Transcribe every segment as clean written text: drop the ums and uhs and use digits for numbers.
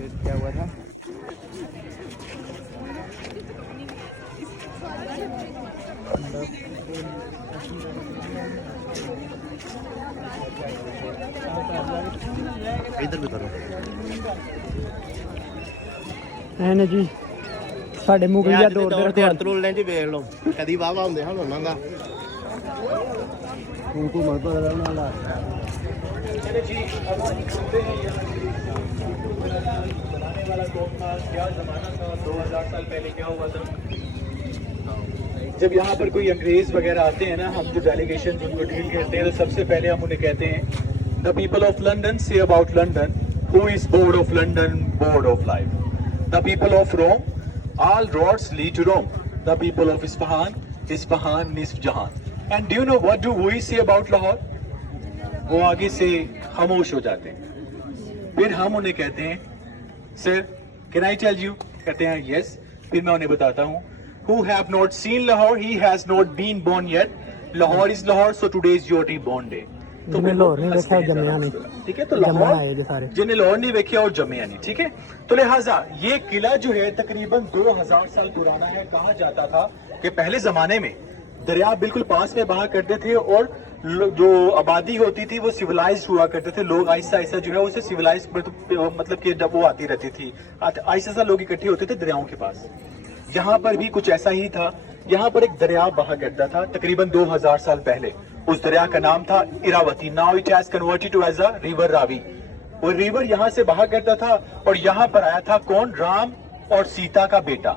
फिर क्या हुआ था? इधर भी करो ਐਨੇ ਜੀ ਸਾਡੇ ਮੁਗਲੀਆ ਦੌਰ ਦੇ ਤੇ ਹਰਤਰੂਲ ਨੇ ਜੀ ਵੇਖ ਲਓ ਕਦੀ ਵਾਵਾ ਹੁੰਦੇ ਹਨ ਉਹਨਾਂ ਦਾ ਤੂੰ ਮਰਦਾ ਰਹਿਣਾ ਲਾ चले जी अब हम सुनते हैं बनाने वाला कौन था, क्या जमाना था, 2000 साल पहले क्या हुआ था। जब यहाँ पर कोई अंग्रेज वगैरह आते हैं ना, हम जो डेलीगेशन उनको डील करते हैं तो सबसे पहले हम उन्हें कहते हैं द पीपल ऑफ लंदन से about London who is bored of London bored of life, the people of Rome all roads lead to Rome, the people of Isfahan nisf jahan. And do you know what do we say about Lahore? वो आगे से खामोश हो जाते हैं। फिर हम उन्हें कहते हैं sir can I tell you, कहते हैं यस। फिर मैं उन्हें बताता हूँ who have not seen Lahore, he has not been born yet. Lahore is Lahore, so today is your born day. तो लाहौर नहीं देखा जमिया नहीं, ठीक है। तो लाहौर जिन्हें लाहौर नहीं देखा और जमिया नहीं, ठीक है। तो लिहाजा ये किला जो है तकरीबन 2000 साल पुराना है। कहा जाता था कि पहले जमाने में दरिया बिल्कुल पास में बहा करते थे और जो आबादी होती थी वो सिविलाइज्ड हुआ करते थे। लोग आहिस्ता आहिस्ता जो है उसे सिविलाइज मतलब कि जब वो आती रहती थी आहिस्ता आहिस्ता लोग इकट्ठे होते थे दरियाओं के पास। यहाँ पर भी कुछ ऐसा ही था। यहाँ पर एक दरिया बहा करता था तकरीबन 2000 साल पहले। उस दरिया का नाम था Iravati. Now it has converted to as a river Ravi. वो रिवर यहाँ से बहा करता था और यहाँ पर आया था कौन? राम और सीता का बेटा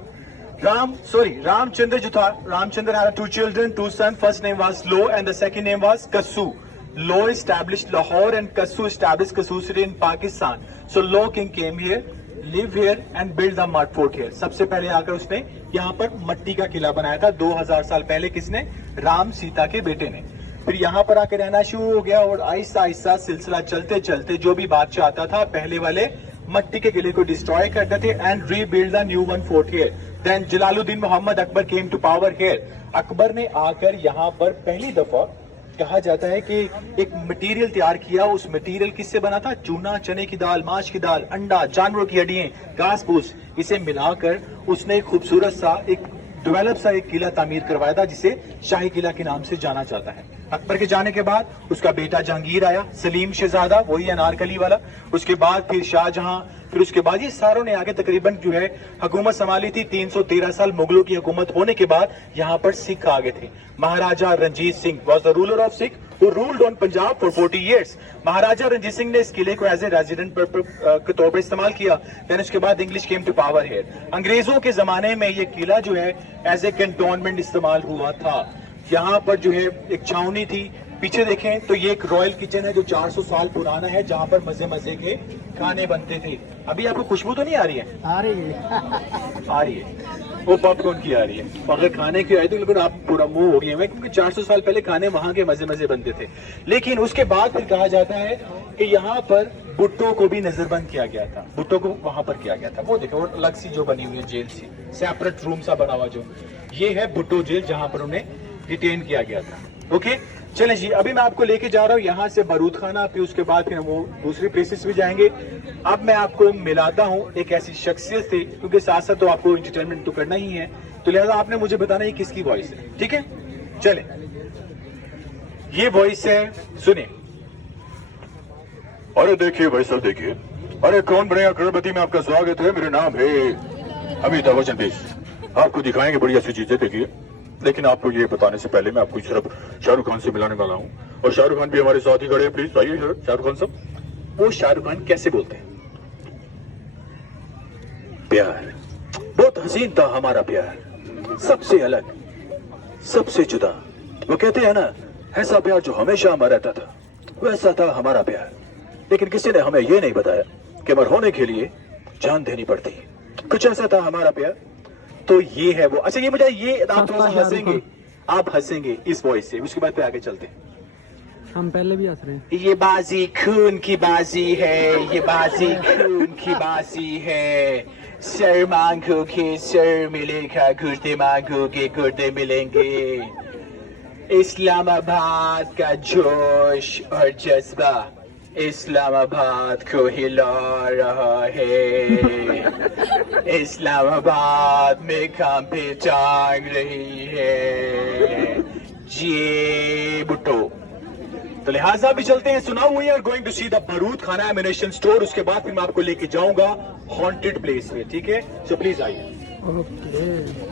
रामचंद्र जो था। Ramchandra had 2 children, 2 sons. First name was Lo and the second name was Kassu. Lo established Lahore and Kassu established Kassu city in Pakistan. So Lo king came here, live here and build the mud fort here. सबसे पहले आकर उसने यहाँ पर मट्टी का किला बनाया था 2000 साल पहले। किसने? राम सीता के बेटे ने। फिर यहाँ पर आकर रहना शुरू हो गया और आहिस्ता आहिस्ता सिलसिला चलते चलते जो भी बादशाह आता था पहले वाले मट्टी के किले को डिस्ट्रॉय करते थे and rebuild the new one fort here. Then Jalaluddin Mohammad Akbar came to power here. Akbar ने आकर यहाँ पर पहली दफा कहा जाता है कि एक मटेरियल तैयार किया। उस मटेरियल किससे बना था? चूना, चने की दाल, माश की दाल, अंडा, जानवरों की हड्डियां, घास फूस, इसे मिलाकर उसने एक खूबसूरत सा एक डेवलप सा एक किला तामीर करवाया था जिसे शाही किला के नाम से जाना जाता है। अकबर के जाने के बाद उसका बेटा जहांगीर आया, सलीम शहजादा, वही अनारकली वाला। उसके बाद फिर शाहजहां, फिर उसके बाद ये सारों ने आगे तकरीबन जो है हुकूमत संभाली थी। 313 साल मुगलों की हुकूमत होने के बाद यहाँ पर सिख आ गए थे। Maharaja Ranjit Singh was the ruler of Sikh who ruled on Punjab for 40 years. Maharaja Ranjit Singh ने इस किले को एज ए रेजिडेंट के तौर पर इस्तेमाल किया। देन उसके बाद English came to power here. अंग्रेजों के जमाने में ये किला जो है एज ए कैंटोनमेंट इस्तेमाल हुआ था। यहाँ पर जो है एक छावनी थी। पीछे देखें तो ये एक रॉयल किचन है जो 400 साल पुराना है जहाँ पर मजे मजे के खाने बनते थे। अभी आपको खुशबू तो नहीं आ रही है? आ रही है आ रही है। वो पॉपकॉर्न की आ रही है। अगर खाने की आई तो लेकिन आप पूरा मुंह हो गया है क्योंकि 400 साल पहले खाने वहां के मजे मजे बनते थे। लेकिन उसके बाद फिर कहा जाता है कि यहाँ पर भुट्टो को भी नजरबंद किया गया था। भुट्टो को वहां पर किया गया था। वो देखो वो अलग सी जो बनी हुई है जेल सी, सेपरेट रूम सा बना हुआ जो ये है भुट्टो जेल जहां पर उन्हें डिटेन किया गया था। ओके चलें जी, अभी मैं आपको लेके जा रहा हूँ यहाँ से बारूद खाना, फिर उसके बाद फिर वो दूसरी प्लेसेस भी जाएंगे। अब मैं आपको मिलाता हूँ एक ऐसी शख्सियत से, क्योंकि साथ साथ तो आपको एंटरटेनमेंट तो करना ही है, तो लिहाजा आपने मुझे बताना है किसकी वॉइस है। ठीक है चलें, ये वॉइस है, सुने। अरे देखिए भाई साहब देखिए, अरे कौन बनेगा करोड़पति में आपका स्वागत है। मेरा नाम है अमिताभ बच्चन पेश। आपको दिखाएंगे बढ़िया सी चीजें। देखिए, लेकिन आपको ये बताने से पहले मैं आपको सिर्फ शाहरुख खान से मिलाने वाला हूँ और शाहरुख खान भी हमारे साथ ही खड़े हैं। प्लीज आइए शाहरुख खान साहब। वो शाहरुख खान कैसे बोलते हैं? प्यार बहुत हसीन था हमारा प्यार, सबसे अलग, सबसे जुदा। वो कहते हैं ना, ऐसा प्यार जो हमेशा हमारा रहता था, वैसा था हमारा प्यार। लेकिन किसी ने हमें ये नहीं बताया कि मर होने के लिए जान देनी पड़ती। कुछ ऐसा था हमारा प्यार। तो ये है वो। अच्छा, ये मुझे ये आप थोड़ा हंसेंगे, आप हंसेंगे इस वॉइस से। उसके बाद पे आगे चलते हैं। हम पहले भी हंस रहे हैं। ये बाजी खून की बाजी है, ये बाजी खून की बाजी है। सर मांगोगे सर मिलेगा, गुर्दे मांगोगे गुर्दे मिलेंगे। इस्लामाबाद का जोश और जज्बा इस्लामाबाद को हिला रहा है, इस्लामाबाद में खंभे टांग रही है ये भुट्टो। तो लिहाजा भी चलते हैं, सुना हुई है, गोइंग टू सी द बारूद खाना एमिनेशन स्टोर। उसके बाद फिर मैं आपको लेके जाऊंगा हॉन्टेड प्लेस में, ठीक है? सो प्लीज आइए। ओके